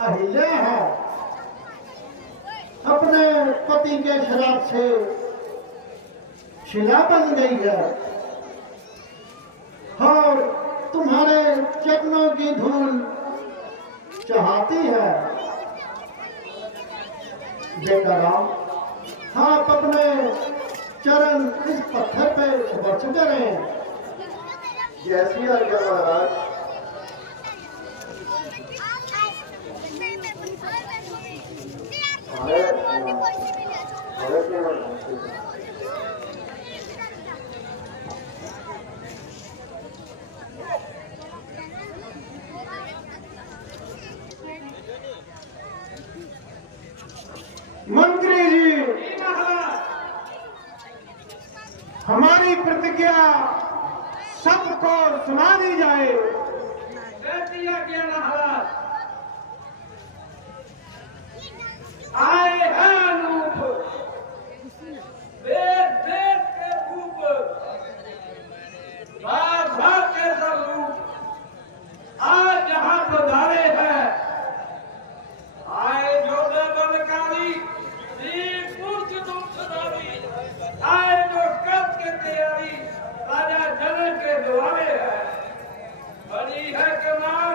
अहिल्या है। अपने पति के श्राप से शिला बन गई है और तुम्हारे चरणों की धूल चाहती है। बेटा राम, आप अपने चरण इस पत्थर पे स्पर्श करें। जैसी आज्ञा महाराज। मंत्री जी, हमारी प्रतिज्ञा सबको सुना दी जाए। महाराज, आए हैं अनूप, देश देश के रूप, भाषा के स्वरूप, आज यहाँ पधारे हैं। आए जो बलकारी, पुरुष दुखदारी, आए जो कब के तैयारी, राजा जनक के द्वारे है। बड़ी है कमान,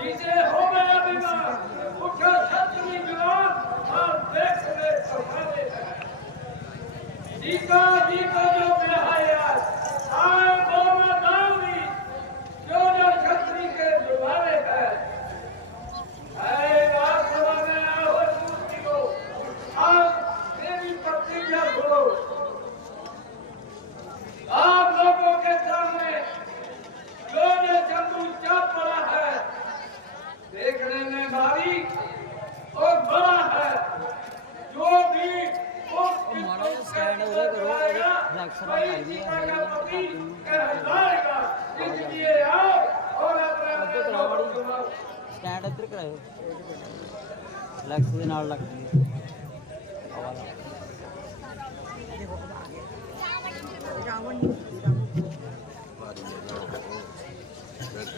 जिसे हो गया अभिमान, उठो छतरी जवान और देख ले सफाले है। जीता जीता जो बिहाया, आए वो मैदानी, जो जो छतरी के द्वारे है। राजसभा में आओ मूर्ति को, आज तेरी प्रतिज्ञा करो। आप लोगों के सामने जो ने चंदू चाप पड़ा है, देखने में भारी और बड़ा है। जो भी इसलिए आओ और अपने स्टैंड इधर कराओ, फ्लैक्स के नाल लग गई।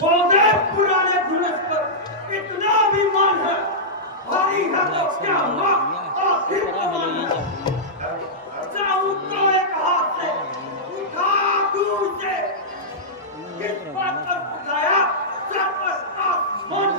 बोलते पुराने धनुष पर इतना भी मान है, भारी है तो क्या हुआ? आखिर जाऊं तो एक हाथ से उठा दूर से, किस बात पर उठाया? सब पर आसमान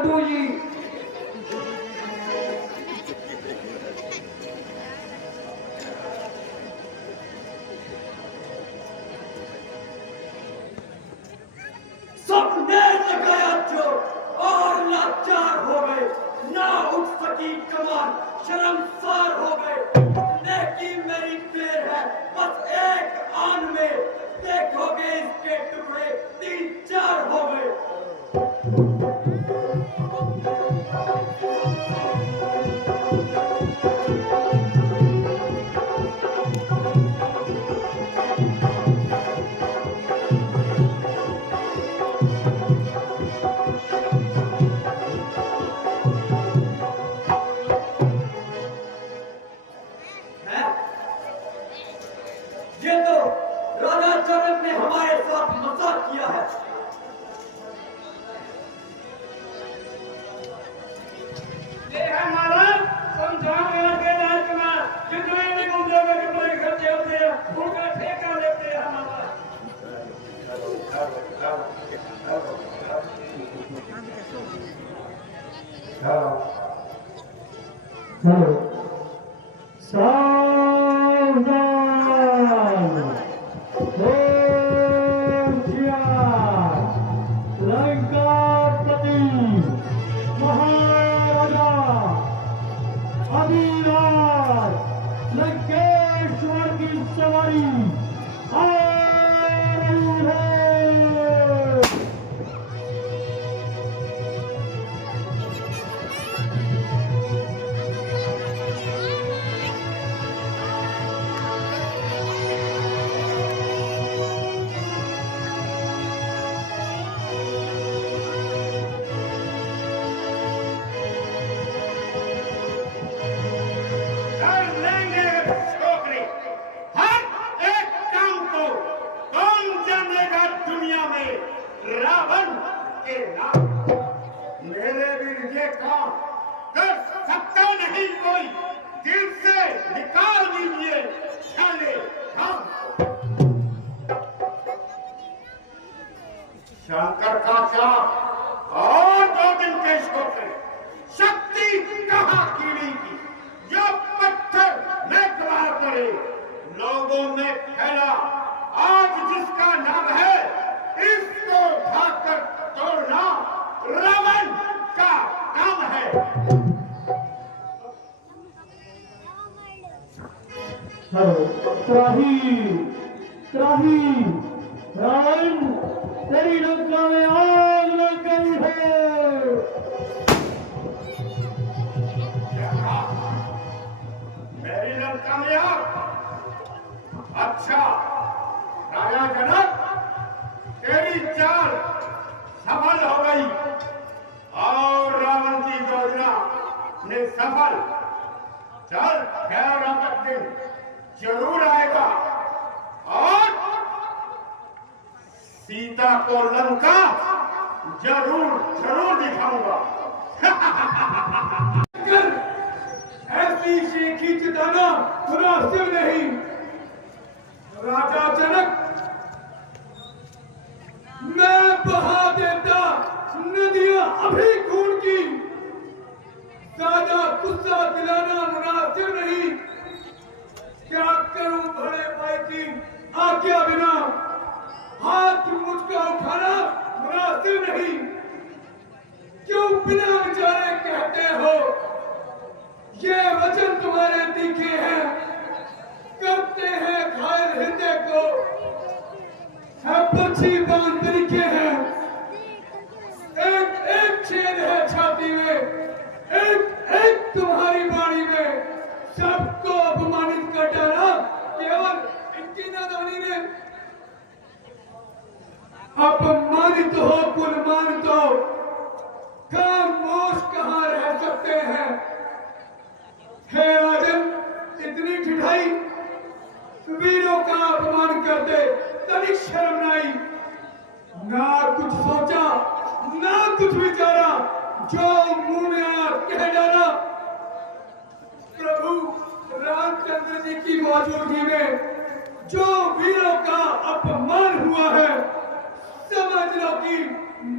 लड्डू जी। सबने लगाया जो और लाचार हो गए, ना उठ सकी कमान, शर्मसार हो गए। नेकी मेरी देर है बस एक आन में, देखोगे इसके टुकड़े 3-4 हो गए। ये तो राजा जनक ने हमारे साथ मजाक किया है। ये है महाराज समझाने के लायक ना, जितने भी मुद्दे में जितने खर्चे होते हैं उनका ठेका लेते हैं हमारा। सावधान होशियार लंकापति महाराजा अभिलाष लंकेश्वर की सवारी आ रही है। कर लेंगे छोकरी, हर एक काम को। कौन जानेगा दुनिया में रावण के नाम? मेरे वीर ये काम कर सकता नहीं कोई, दिल से निकाल दीजिए छाले हम। शंकर का क्या और 2 दिन के छोकरे, शक्ति कहाँ कीड़ी की? जो पत्थर में प्रहार करे, लोगों में फैला आज जिसका नाम है, इसको उठाकर तोड़ना रावण का काम है। त्राही त्राही रावण तेरी लंका में आग लग गई है। मेरी लंका में आग? अच्छा राजा जनक, तेरी चाल सफल हो गई और रावण की योजना ने सफल। चल खैर तक दिन जरूर आएगा और सीता को लंका जरूर जरूर दिखाऊंगा। ऐसी शेखी चिताना मुनासिब नहीं। राजा जनक, मैं बहा देता नदियां अभी खून की, ज्यादा गुस्सा दिलाना मुनासिब नहीं। क्या करूं बड़े भाई की आज्ञा बिना, हाथ मुझका उठाना मुनासिब नहीं। क्यों बिना विचारे कहते हो? ये वचन तुम्हारे तीखे हैं, करते हैं घायल हृदय को, है पक्षी बांध तरीके हैं। एक एक छेद है छाती में, एक एक तुम्हारी वाणी में, सबको अपमानित कर डाला केवल इनकी नादानी ने। अपमानित हो कुल मानित हो, खामोश कहाँ रह सकते हैं? हे राजन, इतनी ढिठाई, वीरों का अपमान करते तनिक शर्म नहीं। ना कुछ सोचा ना कुछ विचारा, जो मुंह में आया कह डाला। प्रभु रामचंद्र जी की मौजूदगी में जो वीरों का अपमान हुआ है, समझ लो कि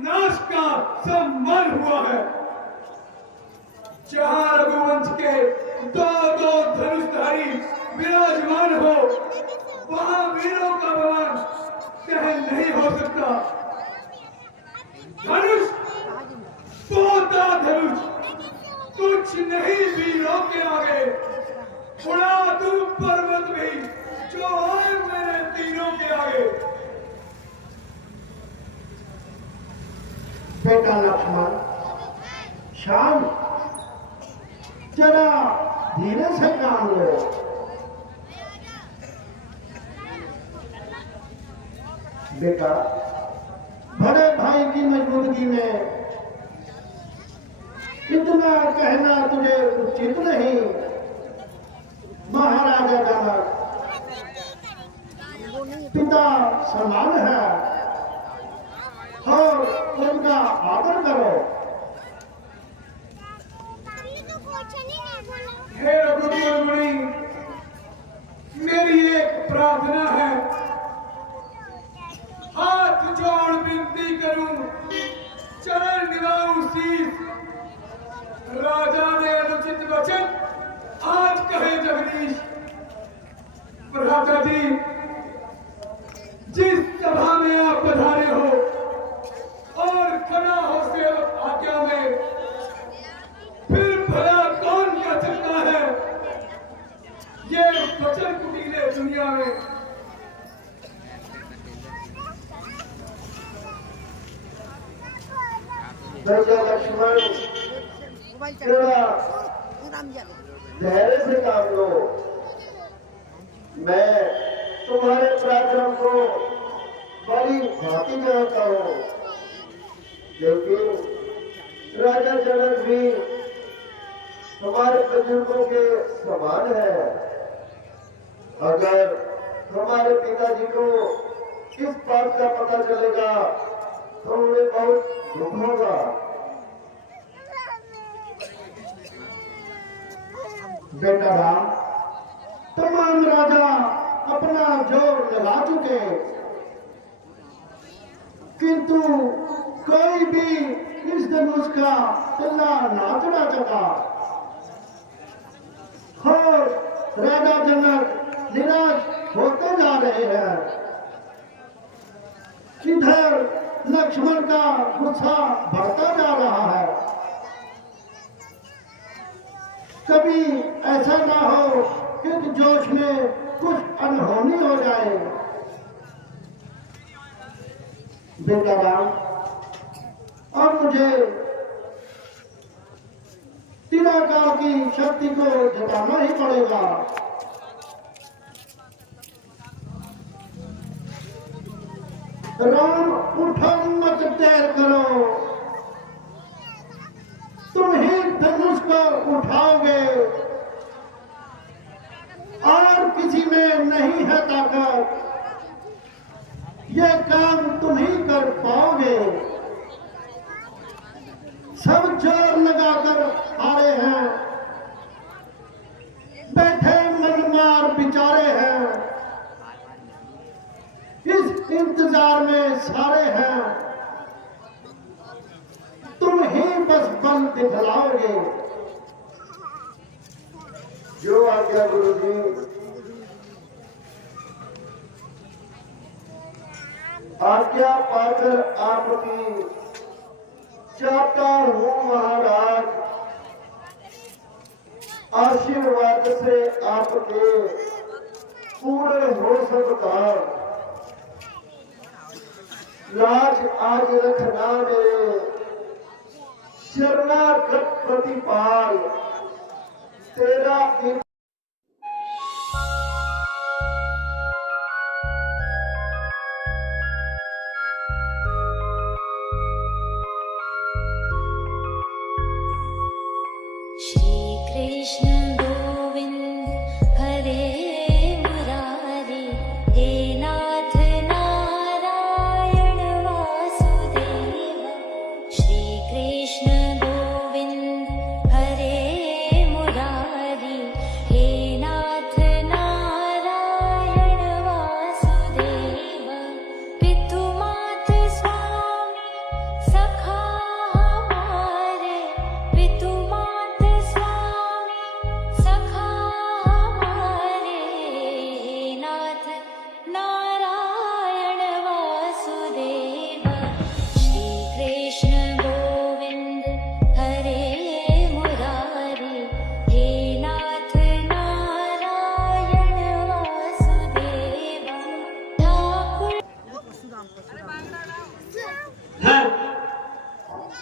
नाश का का सम्मान हुआ है। जहां रघुवंश के दो दो धनुषधारी विराजमान हो, वहां वीरों का बलवान सहन नहीं हो सकता। धनुष, तोता धनुष, कुछ नहीं वीरों के आगे। उड़ा तू पर्वत भी, जो आए मेरे तीरों के आगे। बेटा लक्ष्मण, शाम जरा धीरे से काम लो। बेटा, बड़े भाई की मजबूरी में इतना कहना तुझे उचित नहीं। महाराजा जनक पिता समान है और उनका आदर करो। हे रघुकुल मुनि, मेरी एक प्रार्थना है। हाथ जोड़ विनती करूं, चरण निभाऊं शीश। राजा ने अनुचित वचन आज कहे जगदीश। भ्राता जी, जिस सभा में आप पधारे हो और खड़ा हो सेवक आज्ञा में, फिर भला कौन कह सकता है ये वचन कुटीले दुनिया में। राजा लक्ष्मण, थोड़ा धैर्य से काम लो। मैं तुम्हारे पराक्रम को बड़ी भांति जानता हूँ, लेकिन राजा जनक भी हमारे बुजुर्गों के समान है। अगर हमारे पिताजी को इस बात का पता चलेगा तो उन्हें बहुत दुख होगा। बेटा राम, तमाम राजा अपना जोर लगा चुके, किंतु कोई भी इस धनुष का तिल्ला ना चढ़ा सका। और राजा जनक निराश होते जा रहे हैं। इधर लक्ष्मण का गुस्सा बढ़ता जा रहा है। कभी ऐसा ना हो कि जोश में कुछ अनहोनी हो जाए। बेटा राम, और मुझे तिराकाल की शक्ति को जताना ही पड़ेगा। राम, उठो, मत देर करो। तुम ही धनुष को उठाओगे और किसी में नहीं है ताकत। यह काम तुम ही कर पाओगे। सब जोर लगाकर हारे हैं, बैठे मनमार बिचारे हैं। इस इंतजार में सारे हैं, तुम ही बस बल दिखलाओगे। जो आज्ञा गुरु जी। आज्ञा पाकर आपकी चाहता हूँ महाराज। आशीर्वाद से आपके पूरे हो सकता। लाज आज रखना मेरे शरणागत प्रतिपाल। तेरा है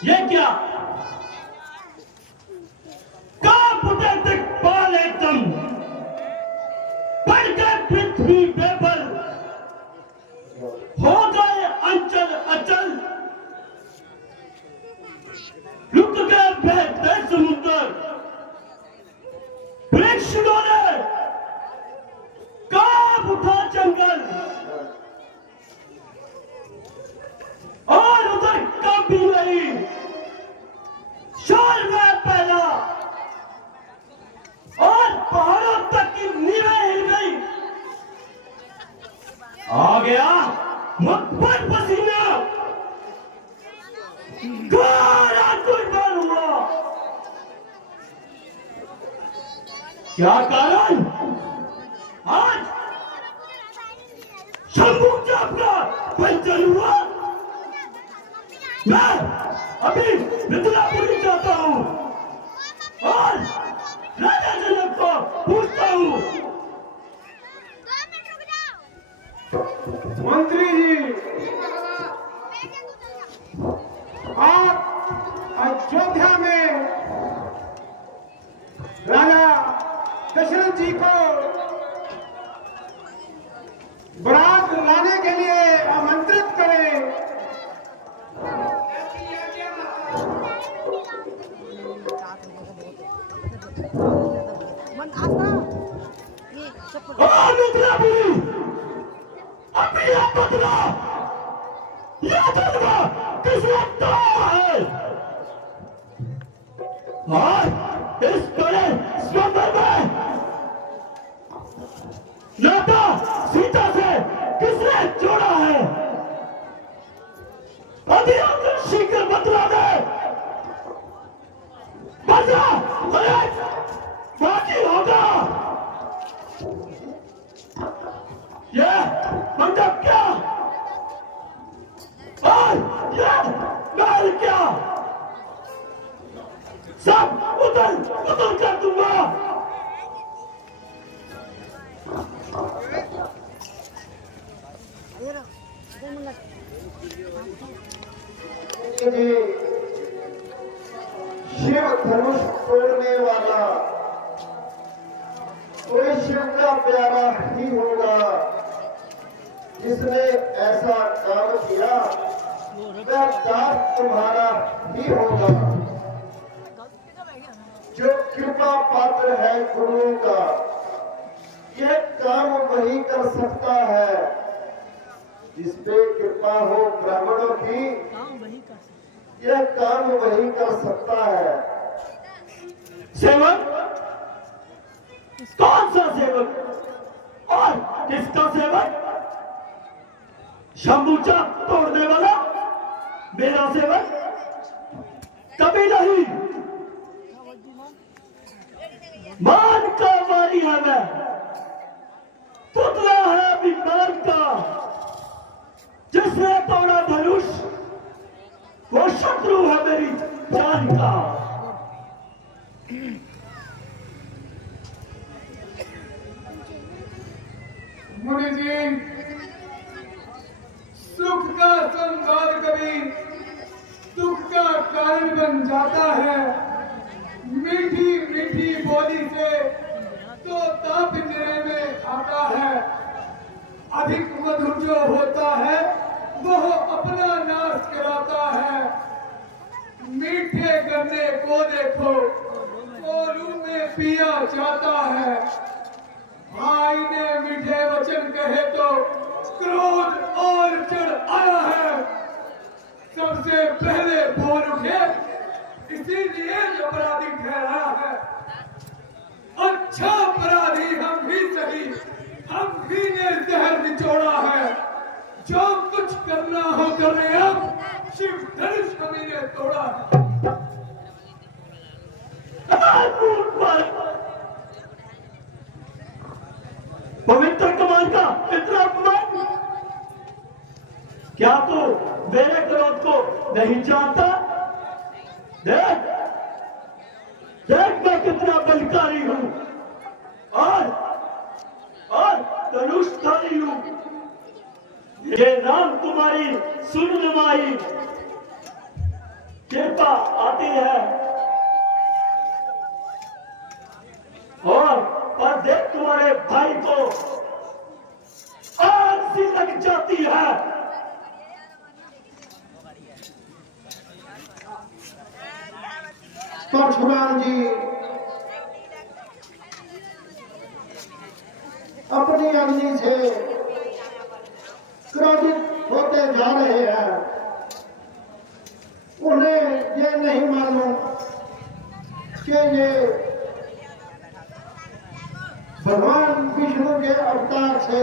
ये क्या? कांप उठे दिक्पाल एकदम, बढ़ गए पृथ्वी बेबल, हो गए अंचल अचल, रुक गए बहते समुद्र, वृक्ष डोले, कांप उठा जंगल, और उधर कभी नहीं शोर में पहला, और पहाड़ों तक की नींवें हिल गई। आ गया मुख पर पसीना, गारा कुर्बान हुआ। क्या कारण? आज शंभू चापका पंचर हुआ। मैं अभी मिथिलापुरी जाता हूँ और राजा जनक को पूछता हूँ। मंत्री जी, आप अयोध्या में राजा दशरथ जी को बारात लाने के लिए आमंत्रित करें। मिथिलापुरी अपनी आप बदला, यह बदला किस वक्त है? और इस बड़े स्वयंवर में नाता सीता से किसने जोड़ा है? अभी हम शीघ्र बदला दे, बदला बाकी होगा। ये मंडप क्या और ये महल क्या, सब उधर उधर कर दूंगा। जी, शिव धनुष तोड़ने वाला कोई शिव का प्यारा ही होगा जिसने ऐसा काम किया, वह दास तुम्हारा ही होगा। जो कृपा पात्र है गुरुओं का, यह काम वही कर सकता है जिस पे कृपा हो ब्राह्मणों की, यह काम वही कर सकता है। सेवक? कौन सा सेवक और किसका सेवक? शंभूचा तोड़ने वाला मेरा सेवक? कभी नहीं। मान का मारी है मैं, पुतला है विमान का। जिसने तोड़ा धनुष वो शत्रु है मेरी जान का। मुनि जी, सुख का संसार कभी दुख का कारण बन जाता है। मीठी मीठी बोली से तो ताप पिंजरे में आता है। अधिक मधुर जो होता है वह अपना नाश कराता है। मीठे गन्ने को देखो, कोलू में पिया जाता है। भाई ने मीठे वचन कहे तो क्रोध और चढ़ आया है। सबसे पहले बोल उठे, इसीलिए अपराधी ठहराया है। अच्छा अपराधी हम ही सही, हम ही ने जहर निचोड़ा है। जो कुछ करना हो करे, अब शिव धनुष हमी ने तोड़ा है। पवित्र कमाल का इतना अपमान, क्या तू मेरे क्रोध को नहीं जानता? देख देख मैं कितना बलकारी हूं और धनुषधारी हूं। ये राम तुम्हारी सुन नमाई कृपा आती है और पर देख तुम्हारे भाई को आग सी लग जाती है। परशुराम जी अपनी अग्नि से क्रोधित होते जा रहे हैं। उन्हें ये नहीं मालूम कि ये भगवान विष्णु के अवतार से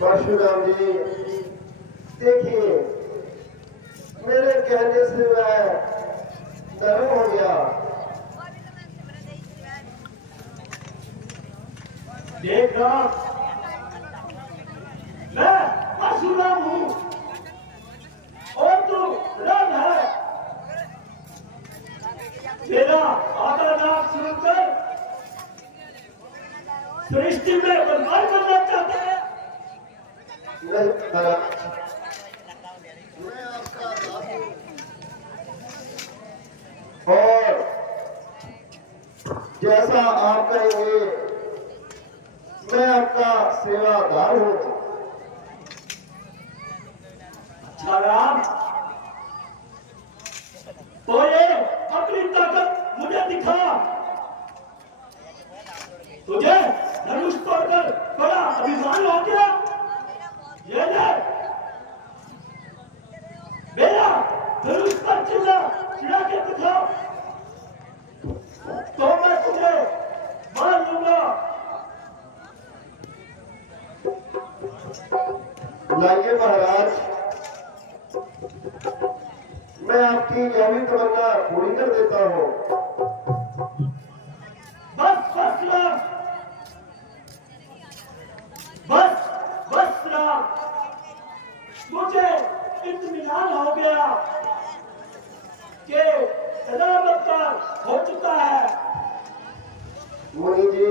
परशुराम जी देखिए, मेरे कहने से वह नरम हो गया। देखना मैं परशुराम हूं और तू राम है। तेरा आधा नाम सुनकर सृष्टि में बर्बाद करना चाहते हैं। नहीं महाराज, मैं आपका दास हूं और जैसा आप कहेंगे मैं आपका सेवादार हूं। अच्छा राम, तो ये अपनी ताकत मुझे दिखा। तुझे धनुष तोड़कर बड़ा अभिमान हो गया। ये ले मेरा धनुष पर चिढ़ा के दिखा तो मैं तुझे मार लूंगा। लाइए महाराज, मैं आपकी यह भी तमन्ना पूरी कर देता हूँ। बस राम, बस राम, मुझे इत्मीनान हो गया कि राम अवतार हो चुका है। मुनि जी,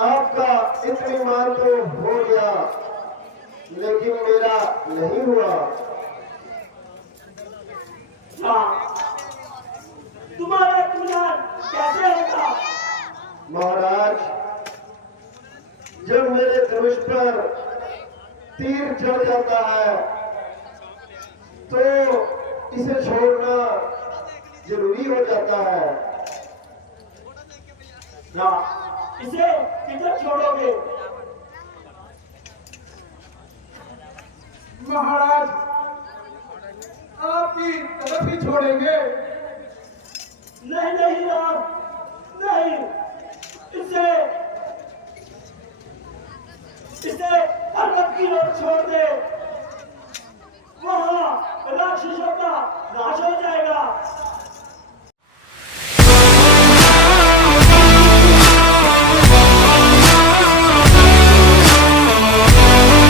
आपका इत्मीनान तो हो गया लेकिन मेरा नहीं हुआ। हाँ, तुम्हारा इत्मीनान कैसे होगा? महाराज, जब मेरे धनुष पर तीर चढ़ जाता है तो इसे छोड़ना जरूरी हो जाता है। हाँ, इसे किधर छोड़ोगे? महाराज, आपकी तरफ ही छोड़ेंगे। नहीं राम, नहीं, इसे पर्वत की ओर छोड़ दे। वहां राक्षसों का नाश हो जाएगा।